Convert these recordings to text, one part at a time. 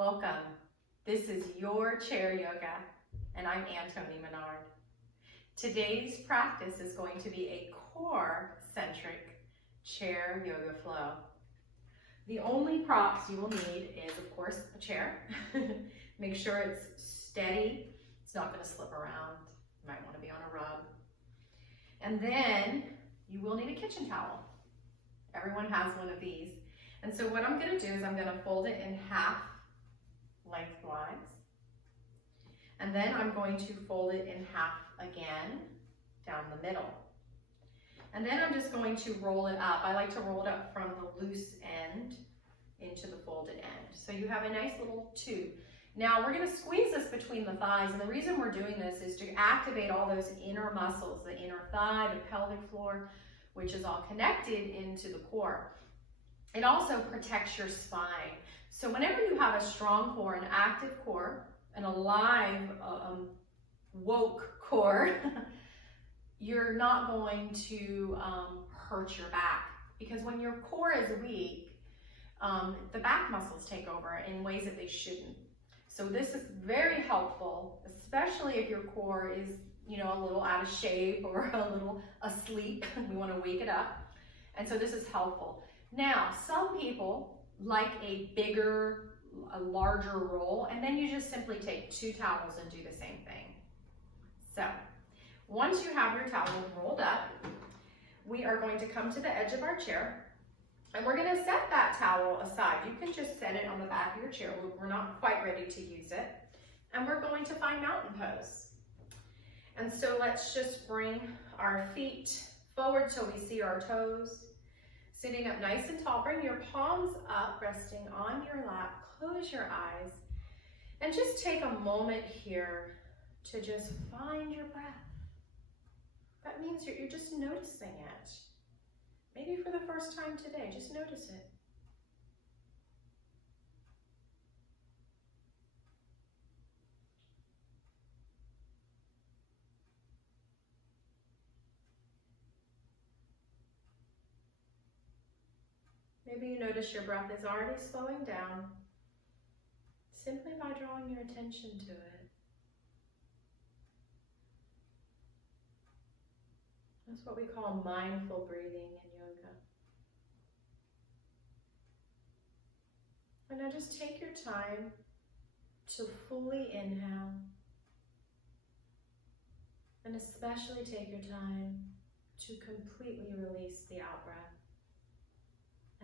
Welcome. This is your chair yoga, and I'm Toni Minard. Today's practice is going to be a core-centric chair yoga flow. The only props you will need is, of course, a chair. Make sure it's steady. It's not going to slip around. You might want to be on a rug. And then you will need a kitchen towel. Everyone has one of these. And so what I'm going to do is I'm going to fold it in half lengthwise. And then I'm going to fold it in half again down the middle. And then I'm just going to roll it up. I like to roll it up from the loose end into the folded end. So you have a nice little tube. Now we're going to squeeze this between the thighs, and the reason we're doing this is to activate all those inner muscles, the inner thigh, the pelvic floor, which is all connected into the core. It also protects your spine. So whenever you have a strong core, an active core, an alive, woke core, you're not going to hurt your back. Because when your core is weak, the back muscles take over in ways that they shouldn't. So this is very helpful, especially if your core is, a little out of shape or a little asleep. We want to wake it up. And so this is helpful. Now, some people like a larger roll, and then you just simply take 2 towels and do the same thing. So, once you have your towel rolled up, we are going to come to the edge of our chair, and we're going to set that towel aside. You can just set it on the back of your chair. We're not quite ready to use it. And we're going to find mountain pose. And so let's just bring our feet forward till we see our toes. Sitting up nice and tall, bring your palms up, resting on your lap. Close your eyes and just take a moment here to just find your breath. That means you're just noticing it. Maybe for the first time today, just notice it. Maybe you notice your breath is already slowing down simply by drawing your attention to it. That's what we call mindful breathing in yoga. And now just take your time to fully inhale, and especially take your time to completely release the out-breath.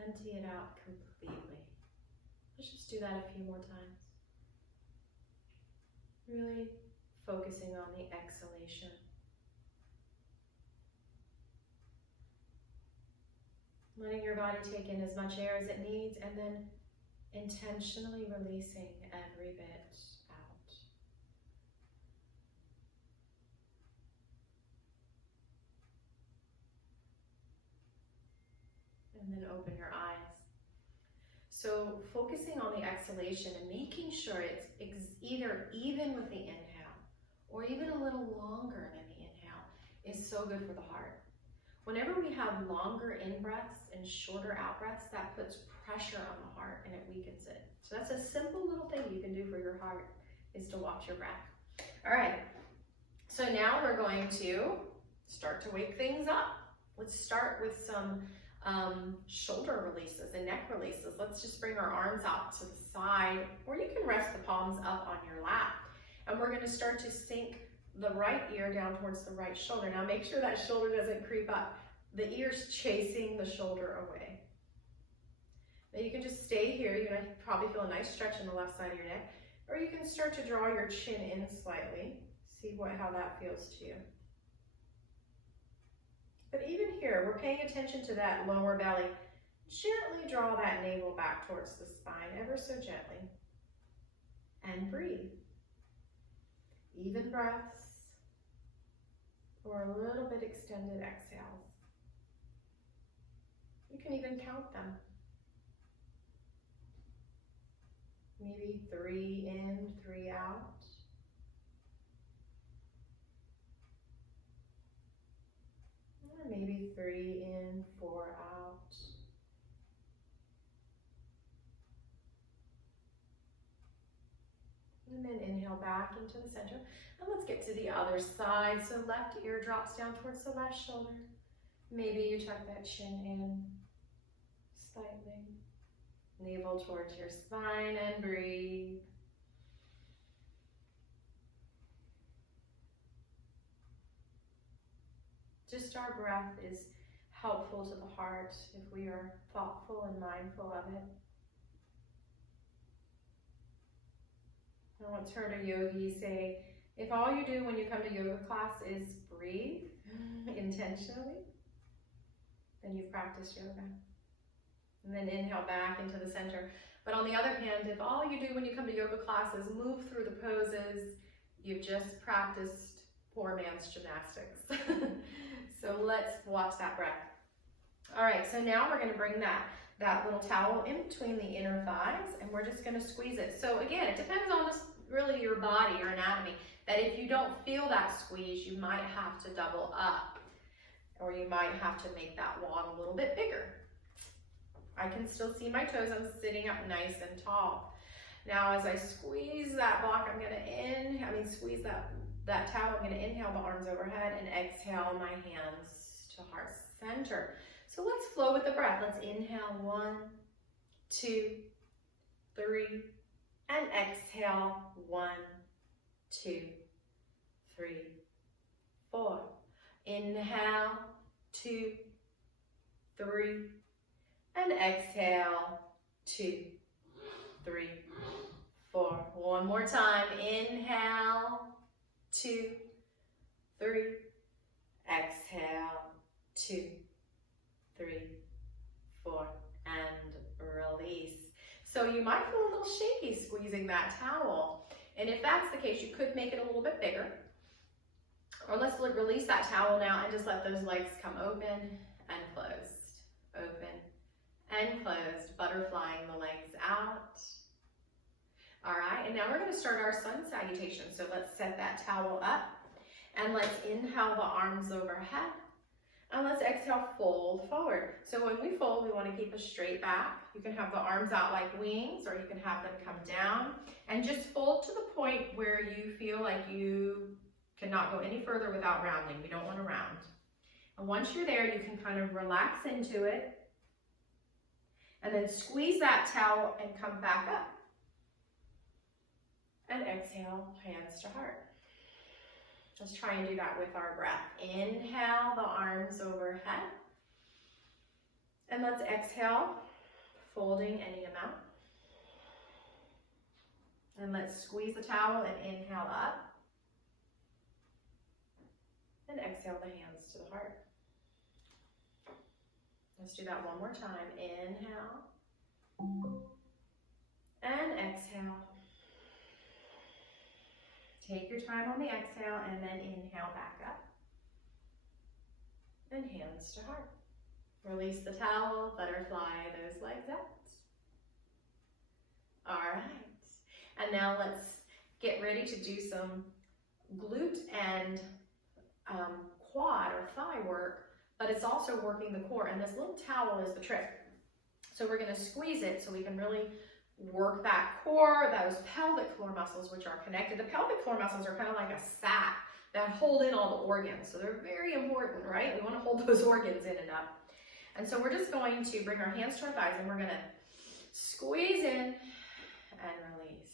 Empty it out completely. Let's just do that a few more times. Really focusing on the exhalation. Letting your body take in as much air as it needs, and then intentionally releasing every bit out. And then open your eyes. So focusing on the exhalation and making sure it's either even with the inhale or even a little longer than the inhale is so good for the heart. Whenever we have longer in-breaths and shorter out-breaths, that puts pressure on the heart and it weakens it. So that's a simple little thing you can do for your heart, is to watch your breath. All right, so now we're going to start to wake things up. Let's start with some shoulder releases and neck releases. Let's just bring our arms out to the side, or you can rest the palms up on your lap. And we're going to start to sink the right ear down towards the right shoulder. Now make sure that shoulder doesn't creep up. The ear's chasing the shoulder away. Now you can just stay here. You're going to probably feel a nice stretch in the left side of your neck. Or you can start to draw your chin in slightly. See how that feels to you. But even here, we're paying attention to that lower belly. Gently draw that navel back towards the spine, ever so gently. And breathe. Even breaths, or a little bit extended exhales. You can even count them. Maybe 3 in, 3 out. Or maybe 3 in, 4 out. And then inhale back into the center. And let's get to the other side. So left ear drops down towards the left shoulder. Maybe you tuck that chin in slightly. Navel towards your spine and breathe. Just our breath is helpful to the heart if we are thoughtful and mindful of it. I once heard a yogi say, if all you do when you come to yoga class is breathe intentionally, then you've practiced yoga. And then inhale back into the center. But on the other hand, if all you do when you come to yoga class is move through the poses, you've just practiced poor man's gymnastics. So let's watch that breath. All right, so now we're going to bring that little towel in between the inner thighs, and we're just going to squeeze it. So again, it depends on really your body, your anatomy, that if you don't feel that squeeze, you might have to double up, or you might have to make that wad a little bit bigger. I can still see my toes. I'm sitting up nice and tall. Now, as I squeeze that block, I'm going to squeeze that towel. I'm going to inhale the arms overhead and exhale my hands to heart center. So let's flow with the breath. Let's inhale 1, 2, 3, and exhale 1, 2, 3, 4. Inhale 2, 3, and exhale 2, 3, 4. One more time. Inhale 2, 3, exhale 2, 3, 4, and release. So you might feel a little shaky squeezing that towel. And if that's the case, you could make it a little bit bigger. Or let's release that towel now and just let those legs come open and closed. Open and closed, butterflying the legs out. All right, and now we're going to start our sun salutation. So let's set that towel up and let's inhale the arms overhead. And let's exhale, fold forward. So when we fold, we want to keep a straight back. You can have the arms out like wings, or you can have them come down. And just fold to the point where you feel like you cannot go any further without rounding. We don't want to round. And once you're there, you can kind of relax into it. And then squeeze that towel and come back up. And exhale, hands to heart. Let's try and do that with our breath. Inhale the arms overhead. And let's exhale, folding any amount. And let's squeeze the towel and inhale up. And exhale the hands to the heart. Let's do that one more time. Inhale. And exhale. Take your time on the exhale and then inhale back up. And hands to heart. Release the towel, butterfly those legs out. All right. And now let's get ready to do some glute and quad or thigh work, but it's also working the core. And this little towel is the trick. So we're going to squeeze it so we can really work that core, those pelvic floor muscles which are connected. The pelvic floor muscles are kind of like a sac that hold in all the organs. So they're very important, right? We want to hold those organs in and up. And so we're just going to bring our hands to our thighs and we're going to squeeze in and release.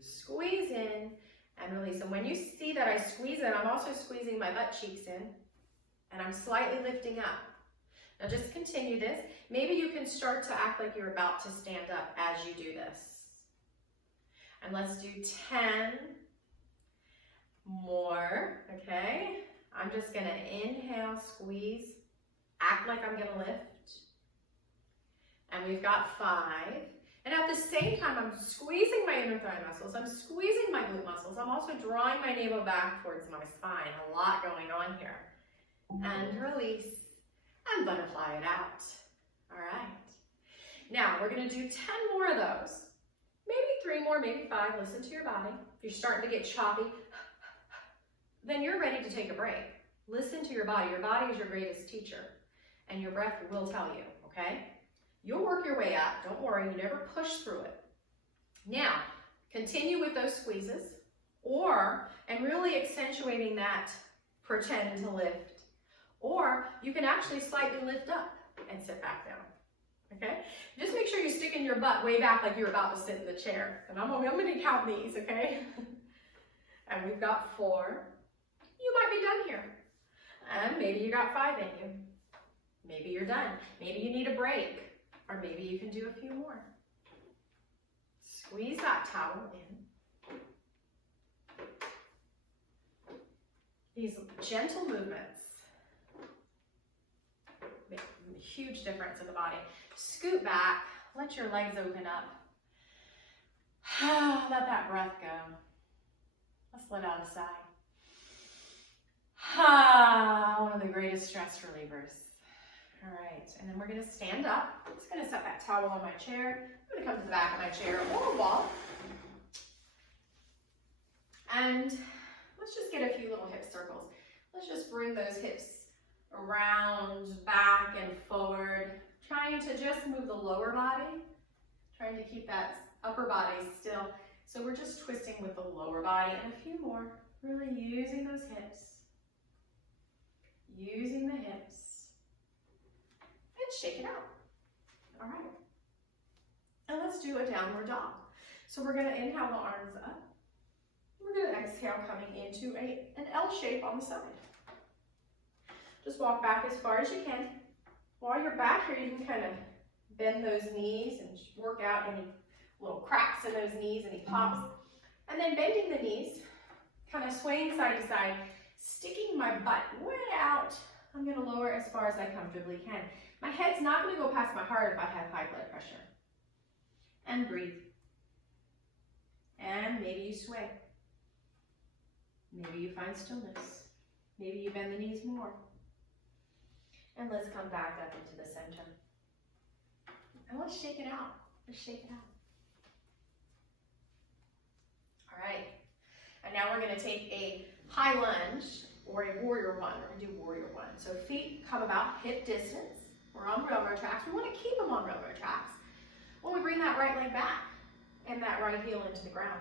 Squeeze in and release. And when you see that I squeeze in, I'm also squeezing my butt cheeks in and I'm slightly lifting up. Now just continue this. Maybe you can start to act like you're about to stand up as you do this. And let's do 10 more, okay? I'm just gonna inhale, squeeze, act like I'm gonna lift. And we've got 5. And at the same time, I'm squeezing my inner thigh muscles. I'm squeezing my glute muscles. I'm also drawing my navel back towards my spine. A lot going on here. And release. And butterfly it out. All right. Now we're going to do 10 more of those. Maybe 3 more, maybe 5. Listen to your body. If you're starting to get choppy, then you're ready to take a break. Listen to your body. Your body is your greatest teacher. And your breath will tell you, okay? You'll work your way up. Don't worry. You never push through it. Now, Continue with those squeezes, and really accentuating that pretend to lift. Or you can actually slightly lift up and sit back down. Okay? Just make sure you're sticking your butt way back like you're about to sit in the chair. And I'm going to count these, okay? And we've got 4. You might be done here. And maybe you got 5 in you. Maybe you're done. Maybe you need a break. Or maybe you can do a few more. Squeeze that towel in. These gentle movements make a huge difference in the body. Scoot back. Let your legs open up. Let that breath go. Let's let out a sigh. One of the greatest stress relievers. All right, and then we're going to stand up. I'm just going to set that towel on my chair. I'm going to come to the back of my chair or a wall. And let's just get a few little hip circles. Let's just bring those hips around, back, and forward. Trying to just move the lower body. Trying to keep that upper body still. So we're just twisting with the lower body. And a few more. Really using those hips. Using the hips. And shake it out. All right. And let's do a downward dog. So we're going to inhale the arms up. We're going to exhale coming into an L shape on the side. Just walk back as far as you can. While you're back here, you can kind of bend those knees and work out any little cracks in those knees, any pops. And then bending the knees, kind of swaying side to side, sticking my butt way out. I'm going to lower as far as I comfortably can. My head's not going to go past my heart if I have high blood pressure. And breathe. And maybe you sway. Maybe you find stillness. Maybe you bend the knees more. And let's come back up into the center. And let's shake it out. Let's shake it out. All right. And now we're going to take a high lunge or a warrior one. We're going to do warrior one. So feet come about hip distance. We're on railroad tracks. We want to keep them on railroad tracks. When we bring that right leg back and that right heel into the ground.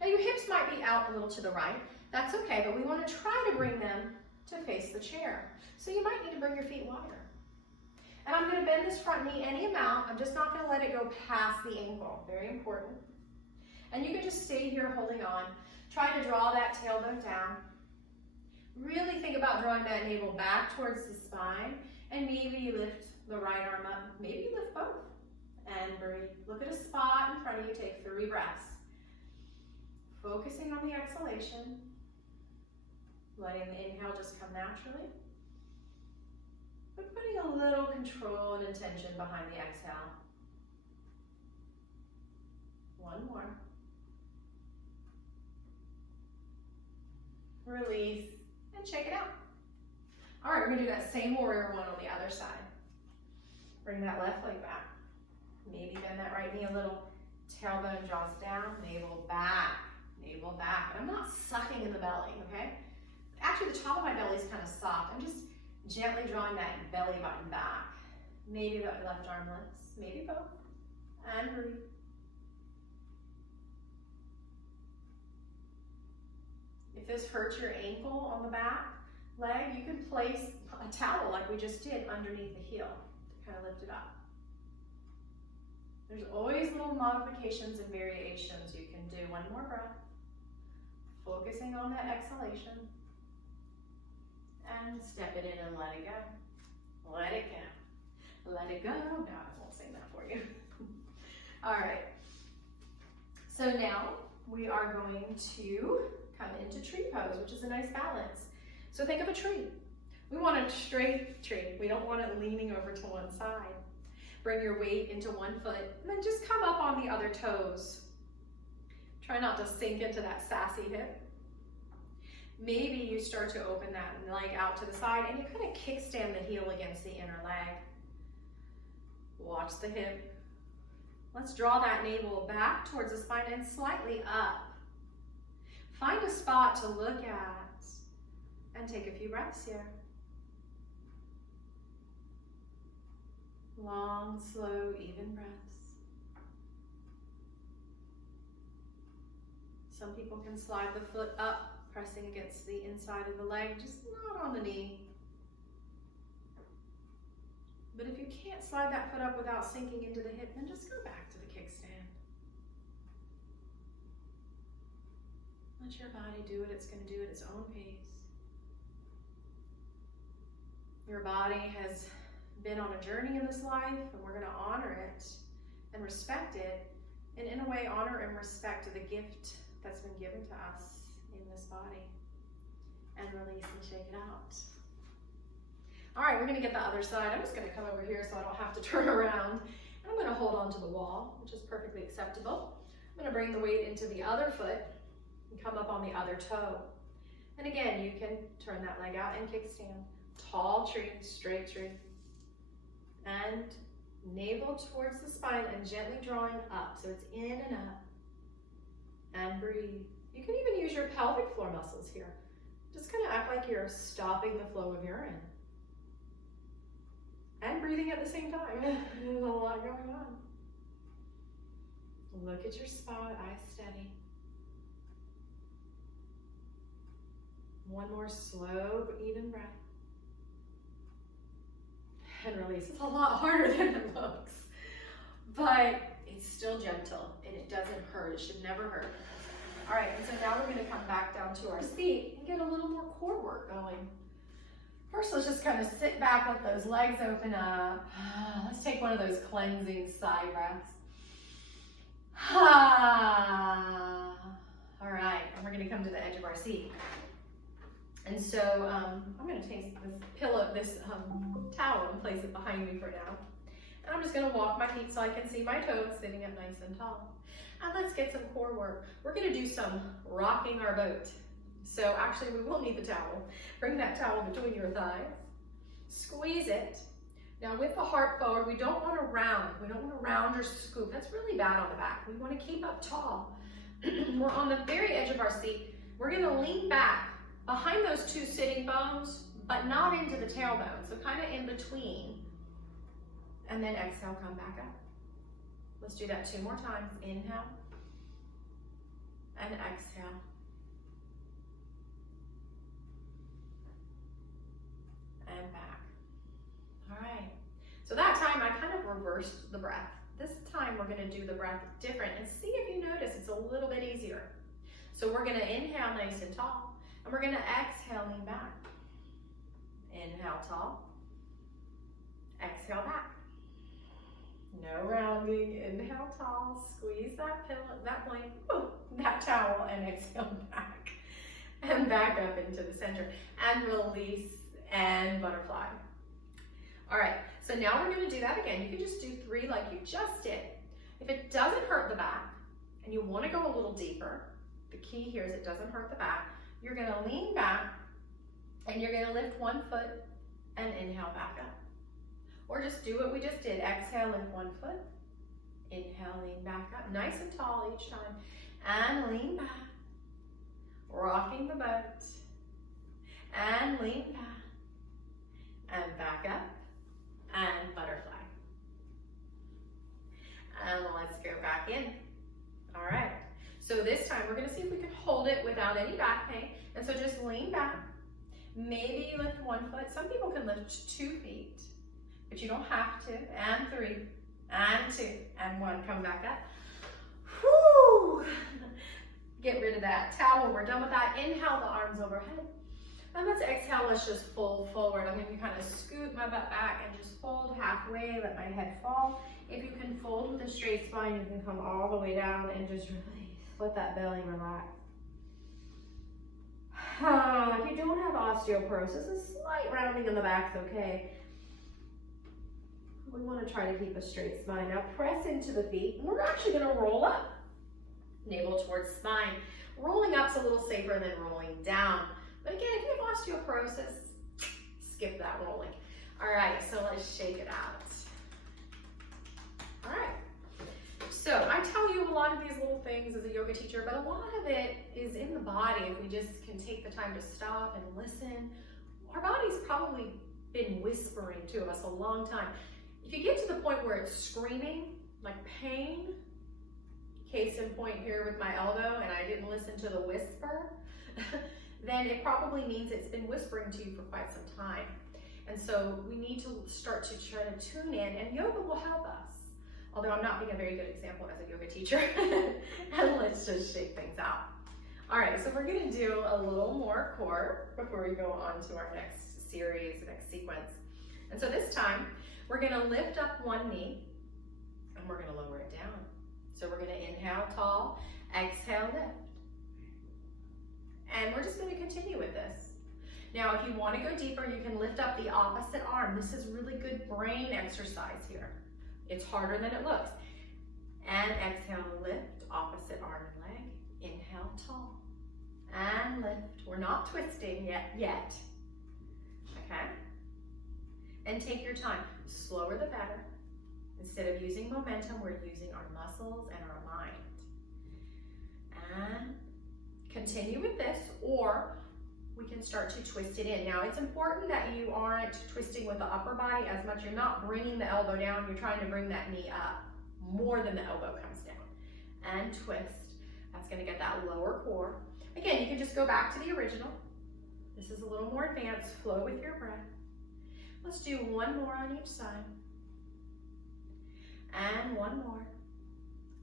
Now your hips might be out a little to the right. That's okay, but we want to try to bring them to face the chair. So you might need to bring your feet wider. And I'm going to bend this front knee any amount. I'm just not going to let it go past the ankle. Very important. And you can just stay here holding on. Try to draw that tailbone down. Really think about drawing that navel back towards the spine. And maybe you lift the right arm up. Maybe you lift both. And breathe. Look at a spot in front of you. Take 3 breaths. Focusing on the exhalation. Letting the inhale just come naturally. But putting a little control and intention behind the exhale. 1 more. Release and shake it out. All right, we're gonna do that same warrior one on the other side. Bring that left leg back. Maybe bend that right knee a little. Tailbone draws down, navel back, navel back. But I'm not sucking in the belly, okay? Actually, the top of my belly is kind of soft. I'm just gently drawing that belly button back. Maybe the left arm lifts, maybe both. And breathe. If this hurts your ankle on the back leg, you can place a towel like we just did underneath the heel to kind of lift it up. There's always little modifications and variations you can do. 1 more breath. Focusing on that exhalation. And step it in and let it go. Let it go. Let it go. No, I won't sing that for you. All right. So now we are going to come into tree pose, which is a nice balance. So think of a tree. We want a straight tree. We don't want it leaning over to one side. Bring your weight into 1 foot and then just come up on the other toes. Try not to sink into that sassy hip. Maybe you start to open that leg out to the side and you kind of kickstand the heel against the inner leg. Watch the hip. Let's draw that navel back towards the spine and slightly up. Find a spot to look at and take a few breaths here. Long, slow, even breaths. Some people can slide the foot up, pressing against the inside of the leg, just not on the knee. But if you can't slide that foot up without sinking into the hip, then just go back to the kickstand. Let your body do what it's going to do at its own pace. Your body has been on a journey in this life, and we're going to honor it and respect it, and in a way honor and respect the gift that's been given to us in this body, and release and shake it out. All right, we're going to get the other side. I'm just going to come over here so I don't have to turn around, and I'm going to hold on to the wall, which is perfectly acceptable. I'm going to bring the weight into the other foot and come up on the other toe. And again, you can turn that leg out and kickstand. Tall tree, straight tree. And navel towards the spine and gently drawing up. So it's in and up. And breathe. You can even use your pelvic floor muscles here. Just kind of act like you're stopping the flow of urine. And breathing at the same time. There's a lot going on. Look at your spot, eyes steady. One more slow, even breath. And release. It's a lot harder than it looks, but it's still gentle and it doesn't hurt. It should never hurt. All right, and so now we're going to come back down to our seat and get a little more core work going. First, let's just kind of sit back, let those legs open up. Let's take one of those cleansing sigh breaths. All right, and we're going to come to the edge of our seat. And so I'm going to take this towel and place it behind me for now. And I'm just going to walk my feet so I can see my toes sitting up nice and tall. And let's get some core work. We're going to do some rocking our boat. So actually we will need the towel. Bring that towel between your thighs. Squeeze it. Now with the heart forward, we don't want to round. We don't want to round or scoop. That's really bad on the back. We want to keep up tall. We're on the very edge of our seat. We're going to lean back behind those two sitting bones, but not into the tailbone. So kind of in between. And then exhale, come back up. Let's do that 2 more times. Inhale and exhale. And back. All right. So that time I kind of reversed the breath. This time we're going to do the breath different and see if you notice it's a little bit easier. So we're going to inhale nice and tall, and we're going to exhale, lean back. Inhale tall. Exhale back. No rounding. Inhale tall. Squeeze that pillow, that blanket, that towel, and exhale back. And back up into the center. And release and butterfly. All right, so now we're going to do that again. You can just do 3 like you just did. If it doesn't hurt the back and you want to go a little deeper, the key here is it doesn't hurt the back. You're going to lean back and you're going to lift 1 foot and inhale back up. Or just do what we just did. Exhale, lift 1 foot. Inhale, lean back up. Nice and tall each time. And lean back. Rocking the boat. And lean back. And back up. And butterfly. And let's go back in. All right. So this time we're going to see if we can hold it without any back pain. And so just lean back. Maybe you lift 1 foot. Some people can lift 2 feet, but you don't have to. And 3, and 2, and 1. Come back up. Whew. Get rid of that towel. We're done with that. Inhale the arms overhead. And let's exhale. Let's just fold forward. I'm going to kind of scoot my butt back and just fold halfway. Let my head fall. If you can fold with a straight spine, you can come all the way down and just release. Let that belly relax. If you don't have osteoporosis, a slight rounding in the back is okay. We want to try to keep a straight spine. Now press into the feet, and we're actually going to roll up. Navel towards spine. Rolling up's a little safer than rolling down. But again, if you have osteoporosis, skip that rolling. All right, so let's shake it out. All right. So I tell you a lot of these little things as a yoga teacher, but a lot of it is in the body. If we just can take the time to stop and listen, our body's probably been whispering to us a long time. If you get to the point where it's screaming, like pain, you case in point here with my elbow, and I didn't listen to the whisper, then it probably means it's been whispering to you for quite some time. And so we need to start to try to tune in, and yoga will help us. Although I'm not being a very good example as a yoga teacher. And let's just shake things out. All right, so we're gonna do a little more core before we go on to our next series, next sequence. And so this time, we're gonna lift up one knee, and we're gonna lower it down. So we're gonna inhale tall, exhale lift. And we're just gonna continue with this. Now, if you wanna go deeper, you can lift up the opposite arm. This is really good brain exercise here. It's harder than it looks. And exhale, lift, opposite arm and leg. Inhale, tall. And lift. We're not twisting yet. Okay? And take your time. Slower the better. Instead of using momentum, we're using our muscles and our mind. And continue with this, or we can start to twist it in. Now, it's important that you aren't twisting with the upper body as much. You're not bringing the elbow down. You're trying to bring that knee up more than the elbow comes down. And twist. That's going to get that lower core. Again, you can just go back to the original. This is a little more advanced. Flow with your breath. Let's do one more on each side. And one more.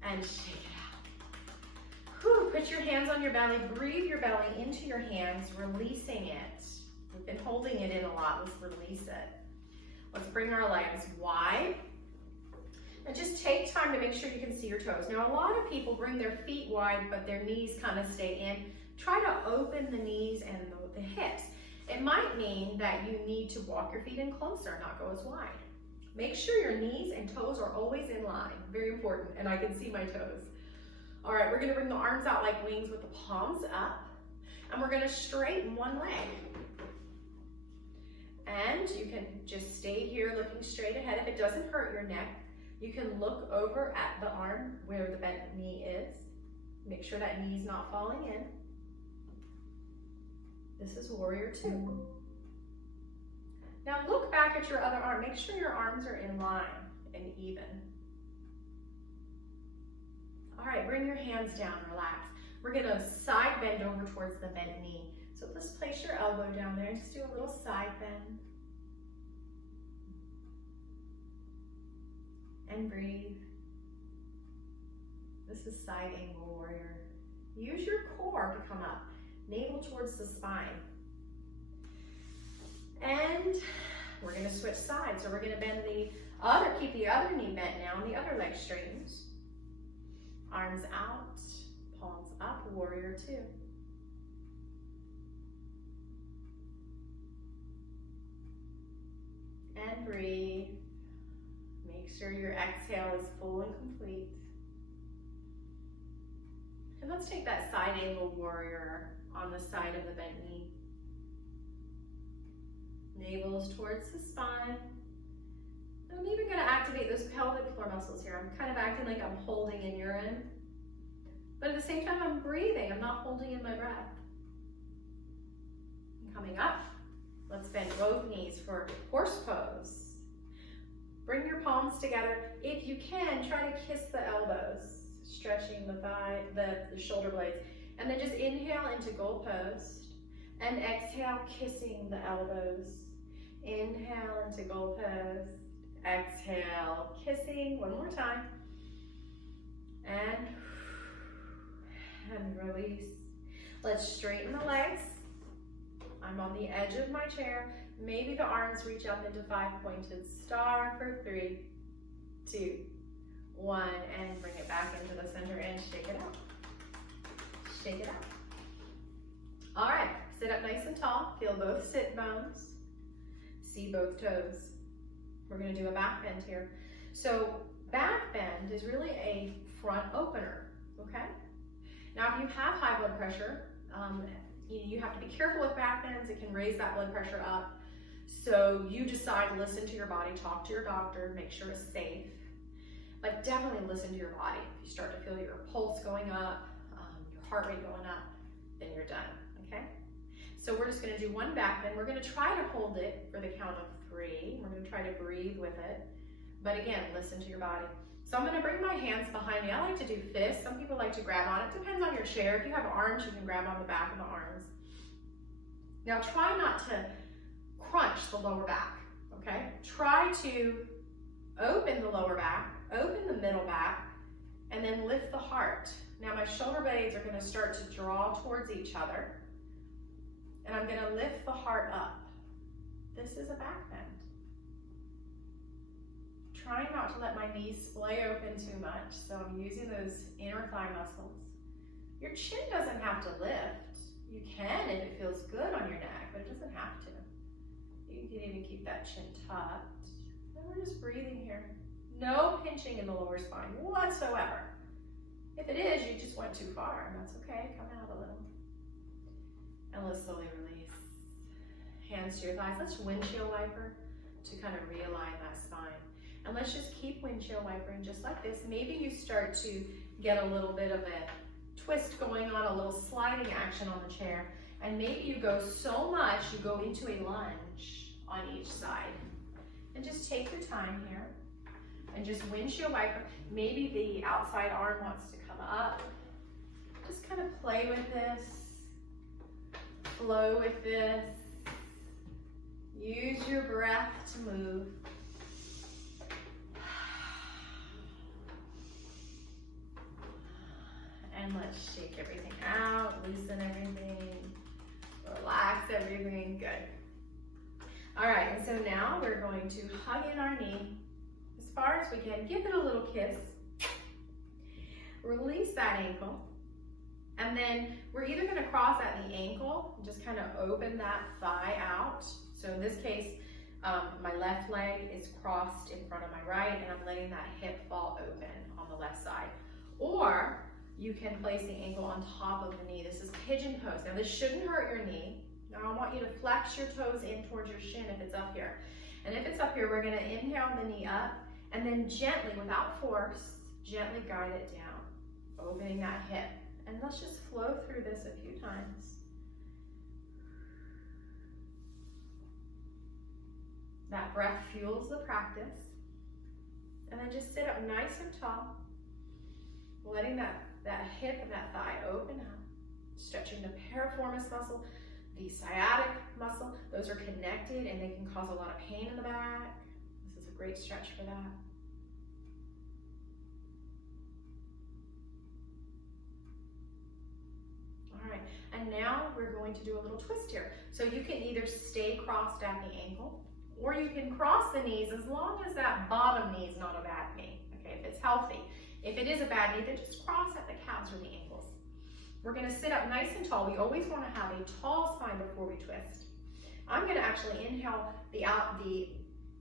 And shake it out. Whew, put your hands on your belly. Breathe your belly into your hands, releasing it. We've been holding it in a lot. Let's release it. Let's bring our legs wide. And just take time to make sure you can see your toes. Now, a lot of people bring their feet wide, but their knees kind of stay in. Try to open the knees and the hips. It might mean that you need to walk your feet in closer, not go as wide. Make sure your knees and toes are always in line. Very important, and I can see my toes. All right, we're gonna bring the arms out like wings with the palms up, and we're gonna straighten one leg. And you can just stay here looking straight ahead. If it doesn't hurt your neck, you can look over at the arm where the bent knee is. Make sure that knee's not falling in. This is warrior two. Now look back at your other arm. Make sure your arms are in line and even. All right, bring your hands down, relax. We're gonna side bend over towards the bent knee. So let's place your elbow down there and just do a little side bend. And breathe. This is side angle warrior. Use your core to come up. Navel towards the spine. And we're gonna switch sides. So we're gonna bend keep the other knee bent now and the other leg straightens. Arms out, palms up, warrior two. And breathe. Make sure your exhale is full and complete. And let's take that side angle warrior on the side of the bent knee. Navel's towards the spine. I'm even going to activate those pelvic floor muscles here. I'm kind of acting like I'm holding in urine. But at the same time, I'm breathing. I'm not holding in my breath. And coming up, let's bend both knees for horse pose. Bring your palms together. If you can, try to kiss the elbows, stretching the thigh, the shoulder blades. And then just inhale into goal post. And exhale, kissing the elbows. Inhale into goal post. Exhale, kissing. One more time. And release. Let's straighten the legs. I'm on the edge of my chair. Maybe the arms reach up into 5-pointed star for 3, 2, 1, and bring it back into the center and shake it out. Shake it out. All right, sit up nice and tall. Feel both sit bones. See both toes. We're gonna do a back bend here. So back bend is really a front opener, okay? Now if you have high blood pressure, you have to be careful with back bends. It can raise that blood pressure up. So you decide to listen to your body, talk to your doctor, make sure it's safe. But definitely listen to your body. If you start to feel your pulse going up, your heart rate going up, then you're done, okay? So we're just gonna do one back bend. We're gonna try to hold it for the count of 3. We're gonna try to breathe with it. But again, listen to your body. So I'm gonna bring my hands behind me. I like to do fists. Some people like to grab on. It depends on your chair. If you have arms, you can grab on the back of the arms. Now try not to crunch the lower back, okay? Try to open the lower back, open the middle back, and then lift the heart. Now my shoulder blades are gonna start to draw towards each other, and I'm gonna lift the heart up. This is a back bend. Try not to let my knees splay open too much, so I'm using those inner thigh muscles. Your chin doesn't have to lift. You can if it feels good on your neck, but it doesn't have to. You can even keep that chin tucked. And we're just breathing here. No pinching in the lower spine whatsoever. If it is, you just went too far, and that's okay. Come out a little. And let's slowly release. Hands to your thighs. Let's windshield wiper to kind of realign that spine. And let's just keep windshield wipering just like this. Maybe you start to get a little bit of a twist going on, a little sliding action on the chair. And maybe you go so much, you go into a lunge on each side. And just take your time here. And just windshield wiper. Maybe the outside arm wants to come up. Just kind of play with this. Flow with this. Use your breath to move. And let's shake everything out, loosen everything, relax everything, good. All right, and so now we're going to hug in our knee as far as we can. Give it a little kiss. Release that ankle. And then we're either gonna cross at the ankle and just kind of open that thigh out. So in this case, my left leg is crossed in front of my right, and I'm letting that hip fall open on the left side. Or you can place the ankle on top of the knee. This is pigeon pose. Now this shouldn't hurt your knee. Now I want you to flex your toes in towards your shin if it's up here. And if it's up here, we're gonna inhale the knee up, and then gently, without force, gently guide it down, opening that hip. And let's just flow through this a few times. That breath fuels the practice. And then just sit up nice and tall, letting that hip and that thigh open up, stretching the piriformis muscle, the sciatic muscle. Those are connected and they can cause a lot of pain in the back. This is a great stretch for that. All right, and now we're going to do a little twist here. So you can either stay crossed at the ankle, or you can cross the knees as long as that bottom knee is not a bad knee, okay, if it's healthy. If it is a bad knee, then just cross at the calves or the ankles. We're gonna sit up nice and tall. We always wanna have a tall spine before we twist. I'm gonna actually inhale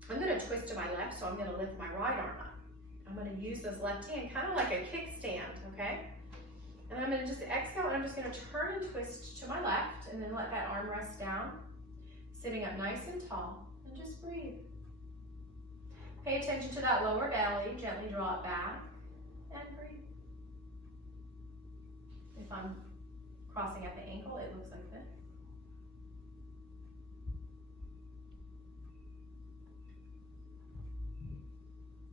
I'm gonna twist to my left, so I'm gonna lift my right arm up. I'm gonna use this left hand, kind of like a kickstand, okay? And I'm gonna just exhale, and I'm just gonna turn and twist to my left, and then let that arm rest down, sitting up nice and tall, and just breathe. Pay attention to that lower belly, gently draw it back, and breathe. If I'm crossing at the ankle, it looks like this.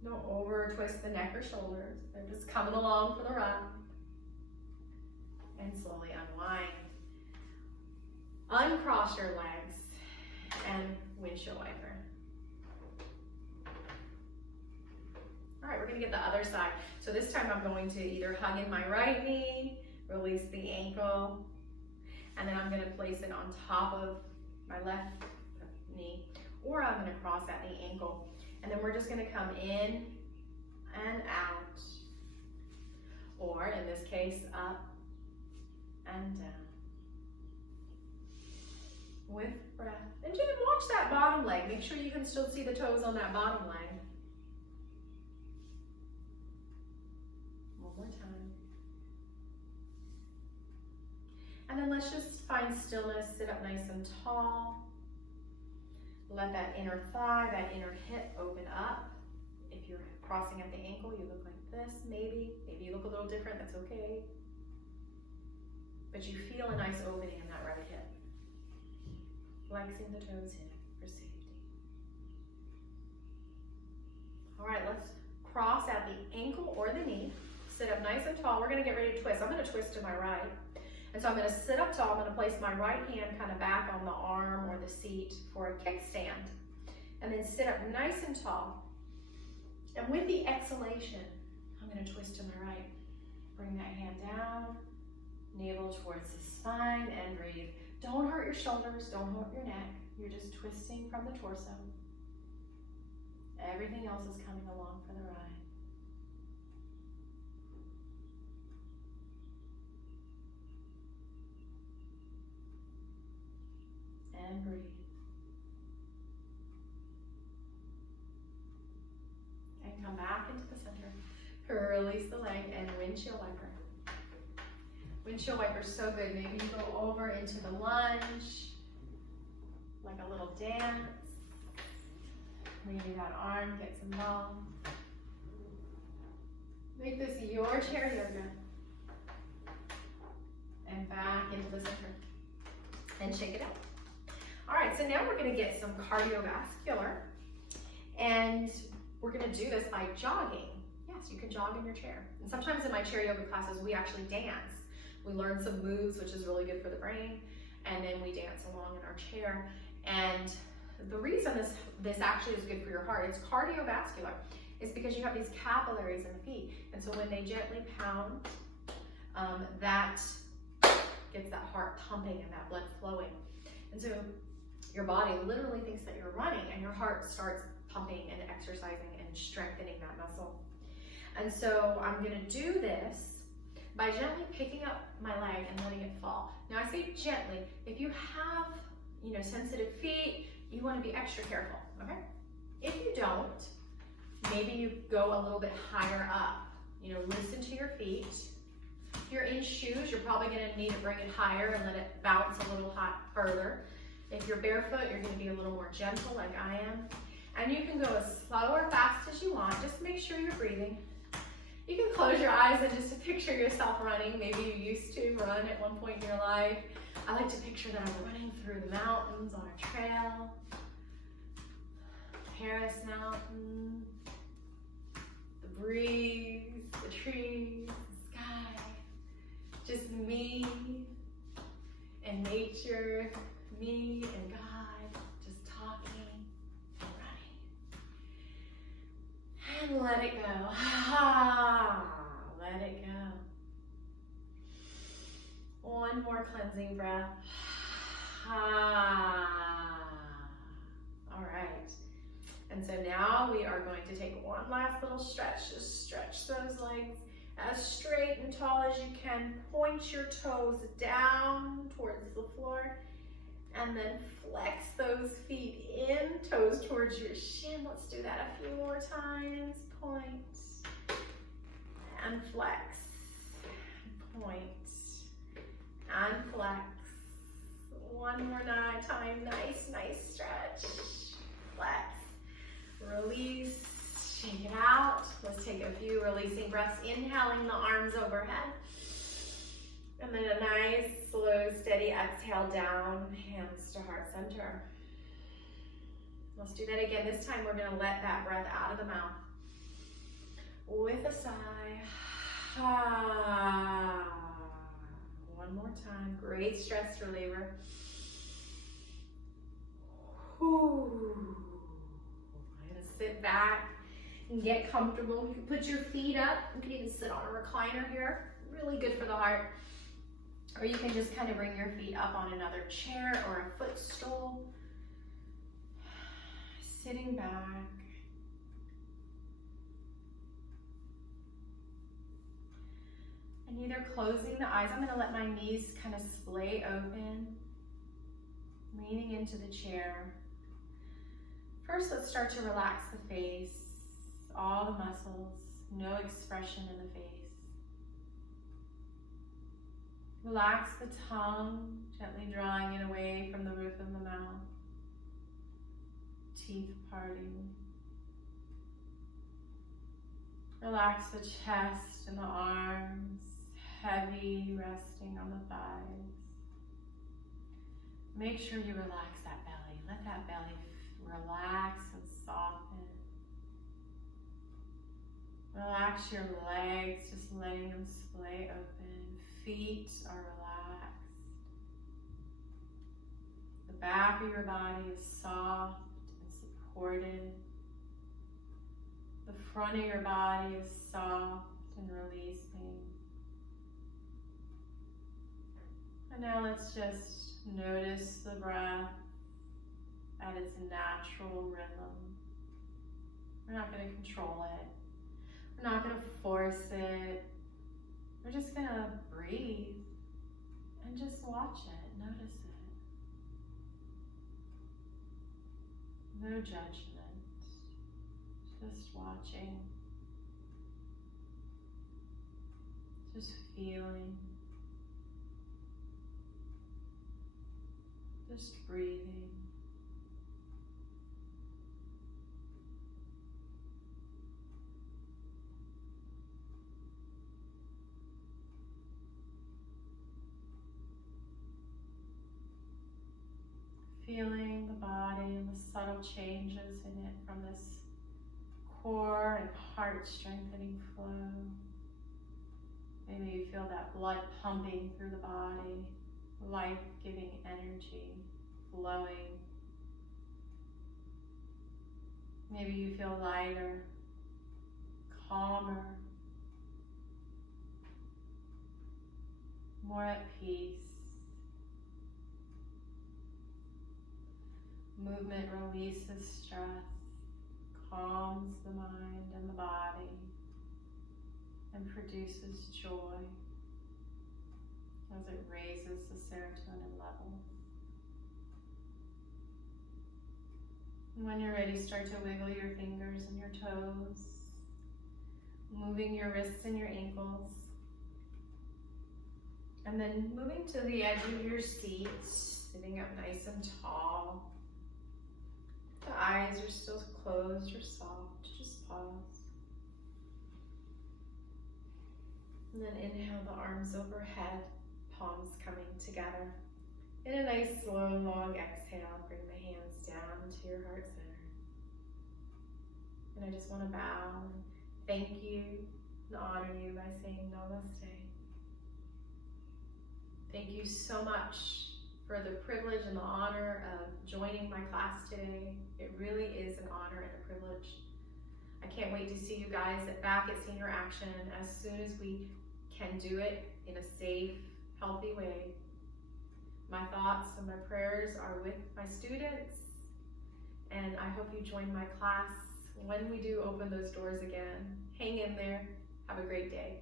Don't over twist the neck or shoulders. They're just coming along for the ride. And slowly unwind. Uncross your legs and windshield wiper. All right, we're gonna get the other side. So this time I'm going to either hug in my right knee, release the ankle, and then I'm gonna place it on top of my left knee, or I'm gonna cross at the ankle. And then we're just gonna come in and out, or in this case, up and down. With breath. And just watch that bottom leg. Make sure you can still see the toes on that bottom leg. One more time. And then let's just find stillness. Sit up nice and tall. Let that inner thigh, that inner hip open up. If you're crossing at the ankle, you look like this, maybe. Maybe you look a little different, that's okay. But you feel a nice opening in that right hip. Flexing the toes in for safety. All right, let's cross at the ankle or the knee. Sit up nice and tall. We're gonna get ready to twist. I'm gonna twist to my right. And so I'm gonna sit up tall. I'm gonna place my right hand kind of back on the arm or the seat for a kickstand. And then sit up nice and tall. And with the exhalation, I'm gonna twist to my right. Bring that hand down, navel towards the spine, and breathe. Don't hurt your shoulders, don't hurt your neck. You're just twisting from the torso. Everything else is coming along for the ride. And breathe. And come back into the center. Release the leg and windshield wiper. Windshield wiper is so good. Maybe you go over into the lunge, like a little dance. Maybe that arm gets involved. Make this your chair yoga. And back into the center. And shake it out. All right, so now we're gonna get some cardiovascular. And we're gonna do this by jogging. Yes, you can jog in your chair. And sometimes in my chair yoga classes, we actually dance. We learn some moves, which is really good for the brain. And then we dance along in our chair. And the reason this actually is good for your heart, it's cardiovascular, is because you have these capillaries in the feet. And so when they gently pound, that gets that heart pumping and that blood flowing. And so your body literally thinks that you're running and your heart starts pumping and exercising and strengthening that muscle. And so I'm gonna do this by gently picking up my leg and letting it fall. Now I say gently, if you have, sensitive feet, you wanna be extra careful, okay? If you don't, maybe you go a little bit higher up. Listen to your feet. If you're in shoes, you're probably gonna need to bring it higher and let it bounce a little further. If you're barefoot, you're gonna be a little more gentle like I am. And you can go as slow or fast as you want. Just make sure you're breathing. You can close your eyes and just picture yourself running. Maybe you used to run at one point in your life. I like to picture that I'm running through the mountains on a trail. Paris Mountain, the breeze, the trees, the sky. Just me and nature, me and God, just talking and running. And let it go. Let it go. One more cleansing breath. All right. And so now we are going to take one last little stretch. Just stretch those legs as straight and tall as you can. Point your toes down towards the floor. And then flex those feet in, toes towards your shin. Let's do that a few more times. Point and flex. Point and flex. One more time. Nice stretch. Flex. Release. Shake it out. Let's take a few releasing breaths. Inhaling the arms overhead. And then a nice, slow, steady exhale down, hands to heart center. Let's do that again. This time we're gonna let that breath out of the mouth. With a sigh. One more time. Great stress reliever. I'm gonna sit back and get comfortable. You can put your feet up. You can even sit on a recliner here. Really good for the heart. Or you can just kind of bring your feet up on another chair or a footstool. Sitting back. And either closing the eyes. I'm going to let my knees kind of splay open. Leaning into the chair. First, let's start to relax the face. All the muscles. No expression in the face. Relax the tongue, gently drawing it away from the roof of the mouth. Teeth parting. Relax the chest and the arms, heavy, resting on the thighs. Make sure you relax that belly. Let that belly relax and soften. Relax your legs, just letting them splay open. Feet are relaxed. The back of your body is soft and supported. The front of your body is soft and releasing. And now let's just notice the breath at its natural rhythm. We're not going to control it. We're not going to force it. We're just going to breathe and just watch it, notice it. No judgment, just watching, just feeling, just breathing. Feeling the body and the subtle changes in it from this core and heart strengthening flow. Maybe you feel that blood pumping through the body, life-giving energy flowing. Maybe you feel lighter, calmer, more at peace. Movement releases stress, calms the mind and the body, and produces joy as it raises the serotonin level. And when you're ready, start to wiggle your fingers and your toes, moving your wrists and your ankles, and then moving to the edge of your seat, sitting up nice and tall. The eyes are still closed or soft, just pause. And then inhale the arms overhead, palms coming together. In a nice, slow, long exhale, bring the hands down to your heart center. And I just want to bow and thank you and honor you by saying namaste. Thank you so much for the privilege and the honor of joining my class today. It really is an honor and a privilege. I can't wait to see you guys back at Senior Action as soon as we can do it in a safe, healthy way. My thoughts and my prayers are with my students, and I hope you join my class when we do open those doors again. Hang in there. Have a great day.